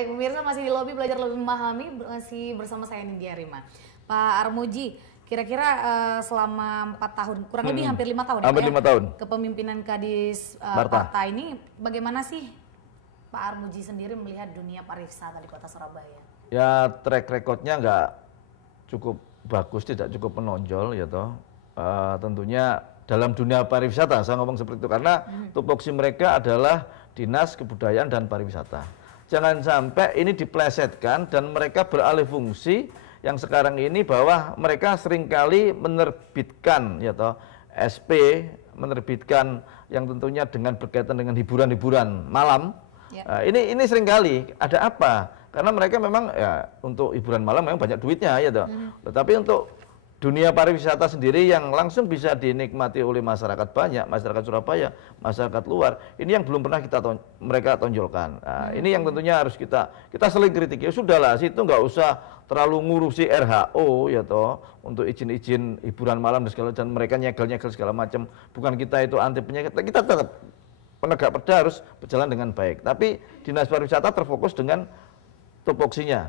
Baik, pemirsa masih di lobi belajar lebih memahami, masih bersama saya Nindya Rima. Pak Armuji, kira-kira selama 4 tahun, kurang lebih hampir 5 tahun Hampir ya, 5 tahun. kepemimpinan Kadis Marta. Parta ini, bagaimana sih Pak Armuji sendiri melihat dunia pariwisata di Kota Surabaya? Ya track recordnya nggak cukup bagus, tidak cukup menonjol ya toh. Tentunya dalam dunia pariwisata, saya ngomong seperti itu karena tupoksi mereka adalah Dinas Kebudayaan dan Pariwisata. Jangan sampai ini diplesetkan dan mereka beralih fungsi yang sekarang ini bahwa mereka seringkali menerbitkan ya toh SP, menerbitkan yang tentunya dengan berkaitan dengan hiburan-hiburan malam. Ya. Ini seringkali ada apa? Karena mereka memang ya untuk hiburan malam memang banyak duitnya ya toh. Tetapi untuk dunia pariwisata sendiri yang langsung bisa dinikmati oleh masyarakat banyak, masyarakat Surabaya, masyarakat luar, ini yang belum pernah mereka tonjolkan. Nah, ini yang tentunya harus kita sering kritik. Ya sudahlah, situ nggak usah terlalu ngurusi RHO ya toh untuk izin-izin hiburan malam dan mereka nyegel-nyegel segala macam. Bukan kita itu anti penyegel, kita tetap penegak perda harus berjalan dengan baik. Tapi Dinas Pariwisata terfokus dengan tupoksinya,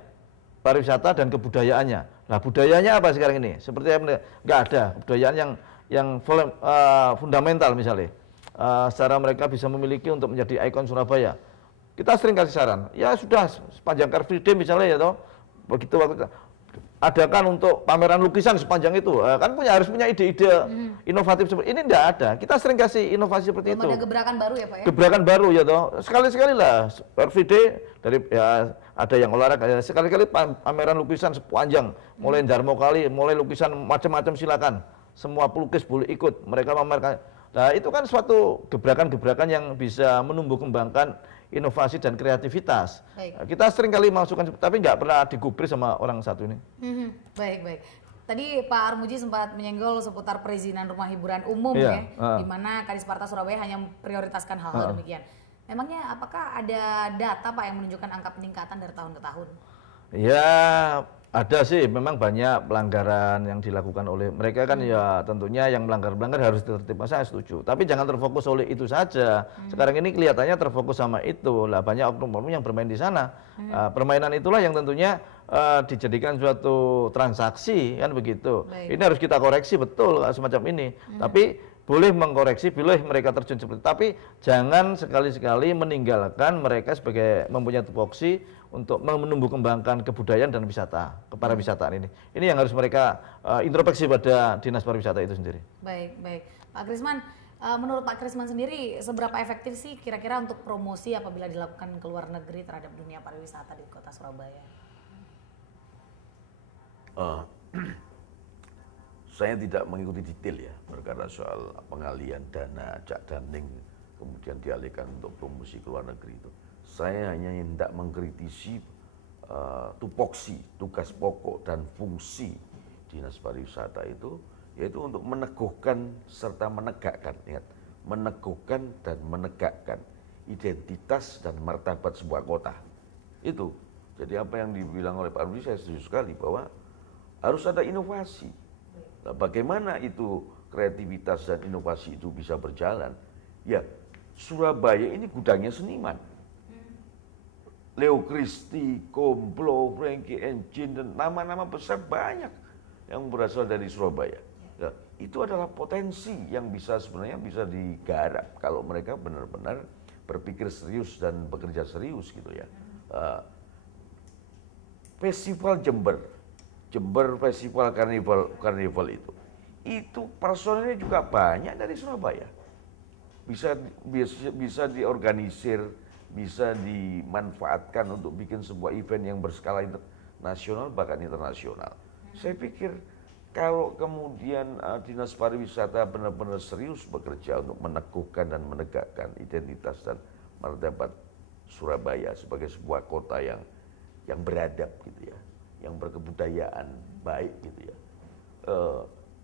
pariwisata dan kebudayaannya. Nah, budayanya apa sekarang ini? Seperti nggak ada kebudayaan yang fundamental misalnya. Secara mereka bisa memiliki untuk menjadi ikon Surabaya. Kita sering kasih saran, ya sudah sepanjang Car Free Day misalnya ya toh, begitu waktu adakan untuk pameran lukisan sepanjang itu, kan harus punya ide-ide inovatif seperti ini. Enggak ada. Kita sering kasih inovasi seperti itu. Ada gebrakan baru ya Pak ya? Gebrakan baru ya toh. Sekali-sekali lah Car Free Day dari ya ada yang olahraga, sekali-kali pameran lukisan sepanjang, mulai Darmo Kali, mulai lukisan macam-macam silakan. Semua pelukis boleh ikut, mereka memamerkan. Nah, itu kan suatu gebrakan-gebrakan yang bisa menumbuh kembangkan inovasi dan kreativitas. Kita sering kali masukkan, tapi nggak pernah digubris sama orang satu ini. Baik. Tadi Pak Armuji sempat menyenggol seputar perizinan rumah hiburan umum ya, di mana Kadis Parta Surabaya hanya memprioritaskan hal-hal demikian. Memangnya apakah ada data Pak yang menunjukkan angka peningkatan dari tahun ke tahun? Ya ada sih, memang banyak pelanggaran yang dilakukan oleh mereka kan ya tentunya yang melanggar harus ditertibkan, saya setuju. Tapi jangan terfokus oleh itu saja. Sekarang ini kelihatannya terfokus sama itu lah, banyak oknum-oknum yang bermain di sana. Permainan itulah yang tentunya dijadikan suatu transaksi kan begitu. Ini harus kita koreksi betul semacam ini. Tapi boleh mengkoreksi, boleh mereka terjun seperti itu, tapi jangan sekali-sekali meninggalkan mereka sebagai mempunyai tupoksi untuk menumbuh kembangkan kebudayaan dan wisata, kepariwisataan ini. Ini yang harus mereka introspeksi pada Dinas Pariwisata itu sendiri. Baik. Pak Krisman, menurut Pak Krisman sendiri, seberapa efektif sih kira-kira untuk promosi apabila dilakukan ke luar negeri terhadap dunia pariwisata di Kota Surabaya? Saya tidak mengikuti detail ya perkara soal pengalian dana cak daning kemudian dialihkan untuk promosi ke luar negeri itu. Saya hanya hendak mengkritisi tupoksi, tugas pokok dan fungsi Dinas Pariwisata itu, yaitu untuk meneguhkan serta menegakkan, ingat, meneguhkan dan menegakkan identitas dan martabat sebuah kota. Itu. Jadi apa yang dibilang oleh Pak Armuji saya setuju sekali bahwa harus ada inovasi. Nah, bagaimana itu kreativitas dan inovasi itu bisa berjalan? Ya, Surabaya ini gudangnya seniman. Leo Christie, Komplo, Frankie Engine, dan nama-nama besar banyak yang berasal dari Surabaya. Nah, itu adalah potensi yang sebenarnya bisa digarap kalau mereka benar-benar berpikir serius dan bekerja serius gitu ya. Festival Jember Festival Karnival itu personelnya juga banyak dari Surabaya. Bisa diorganisir, bisa dimanfaatkan untuk bikin sebuah event yang berskala nasional bahkan internasional. Saya pikir kalau kemudian Dinas Pariwisata benar-benar serius bekerja untuk meneguhkan dan menegakkan identitas dan martabat Surabaya sebagai sebuah kota yang beradab gitu ya, yang berkebudayaan baik gitu ya.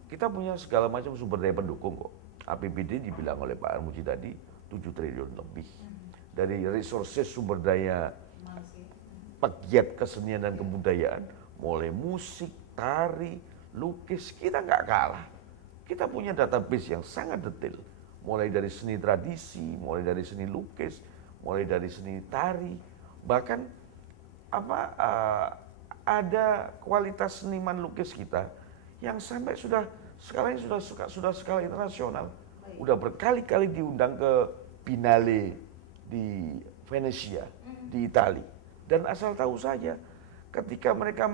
Kita punya segala macam sumber daya pendukung kok. APBD dibilang oleh Pak Armuji tadi 7 triliun lebih. Dari resources sumber daya pegiat kesenian dan kebudayaan, mulai musik, tari, lukis, kita nggak kalah. Kita punya database yang sangat detail. Mulai dari seni tradisi, mulai dari seni lukis, mulai dari seni tari, bahkan ada kualitas seniman lukis kita yang sampai sekarang sudah skala internasional. Udah berkali-kali diundang ke Binale di Venesia, di Italia. Dan asal tahu saja, ketika mereka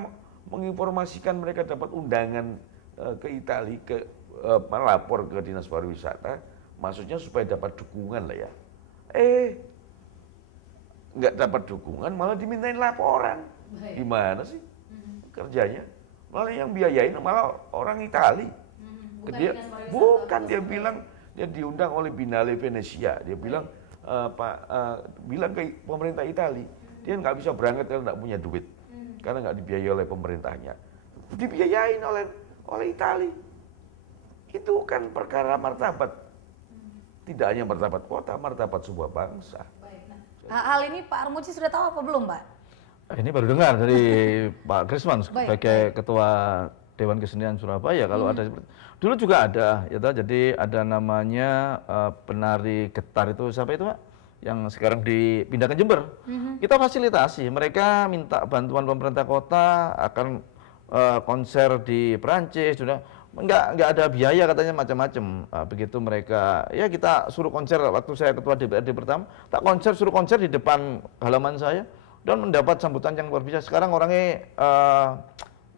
menginformasikan mereka dapat undangan ke Italia, melapor ke Dinas Pariwisata, maksudnya supaya dapat dukungan lah ya. Nggak dapat dukungan, malah dimintain laporan. Gimana sih kerjanya? Malah yang biayain malah orang Italia. Bukan dia bilang, dia diundang oleh Binale Venesia. Dia bilang, bilang ke pemerintah Italia, dia nggak bisa berangkat karena nggak punya duit, karena nggak dibiayai oleh pemerintahnya. Dibiayain oleh Italia. Itu kan perkara martabat. Tidak hanya martabat kota, martabat sebuah bangsa. Hal ini Pak Armuji sudah tahu apa belum, Pak? Ini baru dengar dari Pak Krisman sebagai Ketua Dewan Kesenian Surabaya. Kalau ada seperti dulu juga ada, ya toh, jadi ada namanya penari getar itu siapa itu Pak? Yang sekarang dipindah ke Jember. Kita fasilitasi, mereka minta bantuan pemerintah kota akan konser di Perancis, sudah nggak ada biaya katanya macam-macam. Begitu mereka, ya kita suruh konser waktu saya ketua DPRD pertama, tak suruh konser di depan halaman saya dan mendapat sambutan yang luar biasa. Sekarang orangnya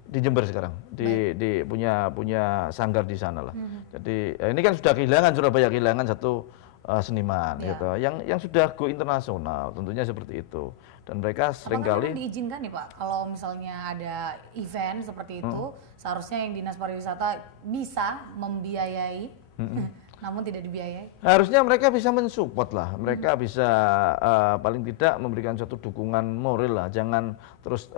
di Jember sekarang, di punya sanggar di sana lah. Jadi ini kan sudah kehilangan, Surabaya kehilangan satu seniman, gitu, yang sudah go internasional, tentunya seperti itu. Dan mereka seringkali diizinkan nih Pak, kalau misalnya ada event seperti itu, seharusnya yang Dinas Pariwisata bisa membiayai, namun tidak dibiayai. Harusnya mereka bisa mensupport lah, mereka bisa paling tidak memberikan suatu dukungan moral lah, jangan terus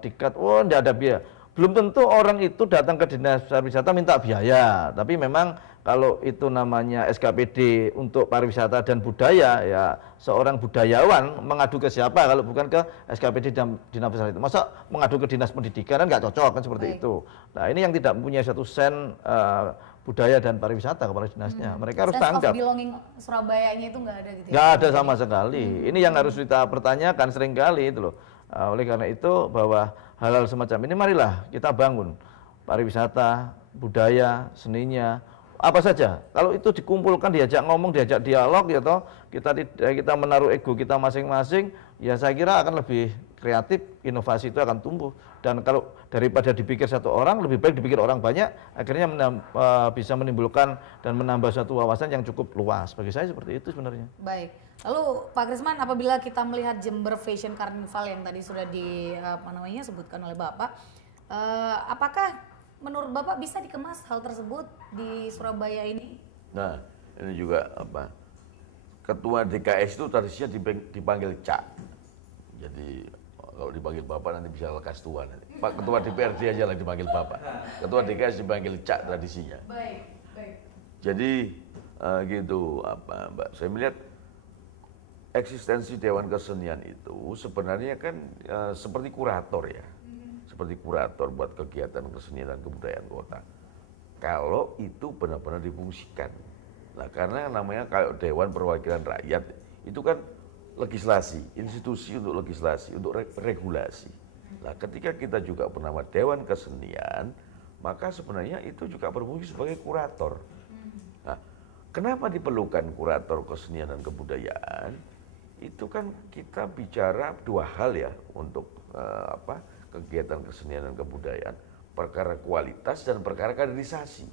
dikat, tidak ada biaya. Belum tentu orang itu datang ke Dinas Pariwisata minta biaya, tapi memang kalau itu namanya SKPD untuk pariwisata dan budaya, ya seorang budayawan mengadu ke siapa kalau bukan ke SKPD dan Dinas Pariwisata. Masa mengadu ke Dinas Pendidikan kan nggak cocok kan seperti itu. Nah ini yang tidak mempunyai satu sen budaya dan pariwisata kepala dinasnya. Mereka harus tanggap. Sense of belonging Surabayanya itu nggak ada gitu ya? Nggak ada sama sekali. Ini yang harus kita pertanyakan seringkali itu loh. Oleh karena itu bahwa hal-hal semacam ini marilah kita bangun pariwisata, budaya, seninya, apa saja. Kalau itu dikumpulkan, diajak ngomong, diajak dialog, ya toh, kita menaruh ego kita masing-masing, ya saya kira akan lebih kreatif, inovasi itu akan tumbuh. Dan kalau daripada dipikir satu orang, lebih baik dipikir orang banyak, akhirnya bisa menimbulkan dan menambah satu wawasan yang cukup luas. Bagi saya seperti itu sebenarnya. Baik. Lalu Pak Krisman, apabila kita melihat Jember Fashion Carnival yang tadi sudah disebutkan oleh Bapak, apakah menurut Bapak bisa dikemas hal tersebut di Surabaya ini? Nah, ini juga Ketua DKS itu tadinya dipanggil Cak. Jadi kalau dipanggil Bapak nanti bisa lekas tua nanti. Pak Ketua DPRD aja lah dipanggil Bapak. Ketua DKS dipanggil Cak tradisinya. Baik. Jadi gitu Mbak. Saya melihat eksistensi Dewan Kesenian itu sebenarnya kan seperti kurator ya. Seperti kurator buat kegiatan kesenian dan kebudayaan kota. Kalau itu benar-benar difungsikan. Nah, karena namanya kalau Dewan Perwakilan Rakyat itu kan legislasi, institusi untuk legislasi, untuk regulasi. Nah, ketika kita juga bernama Dewan Kesenian, maka sebenarnya itu juga berfungsi sebagai kurator. Nah, kenapa diperlukan kurator kesenian dan kebudayaan? Itu kan kita bicara dua hal ya untuk kegiatan kesenian dan kebudayaan, perkara kualitas dan perkara kaderisasi.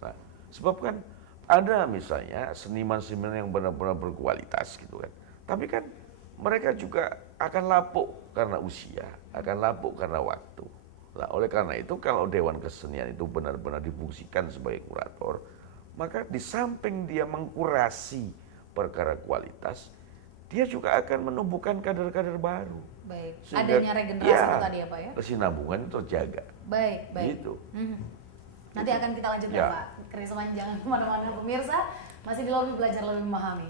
Nah, sebab kan ada misalnya seniman-seniman yang benar-benar berkualitas gitu kan, tapi kan mereka juga akan lapuk karena usia, akan lapuk karena waktu. Nah, oleh karena itu kalau Dewan Kesenian itu benar-benar difungsikan sebagai kurator, maka di samping dia mengkurasi perkara kualitas, dia juga akan menumbuhkan kader-kader baru. Baik. Adanya regenerasi itu tadi ya Pak ya? Kesinambungan itu terjaga. Baik. Gitu. Nanti akan kita lanjutkan Pak. Krisman jangan kemana-mana pemirsa. Masih di Lobby Belajar Lebih Memahami.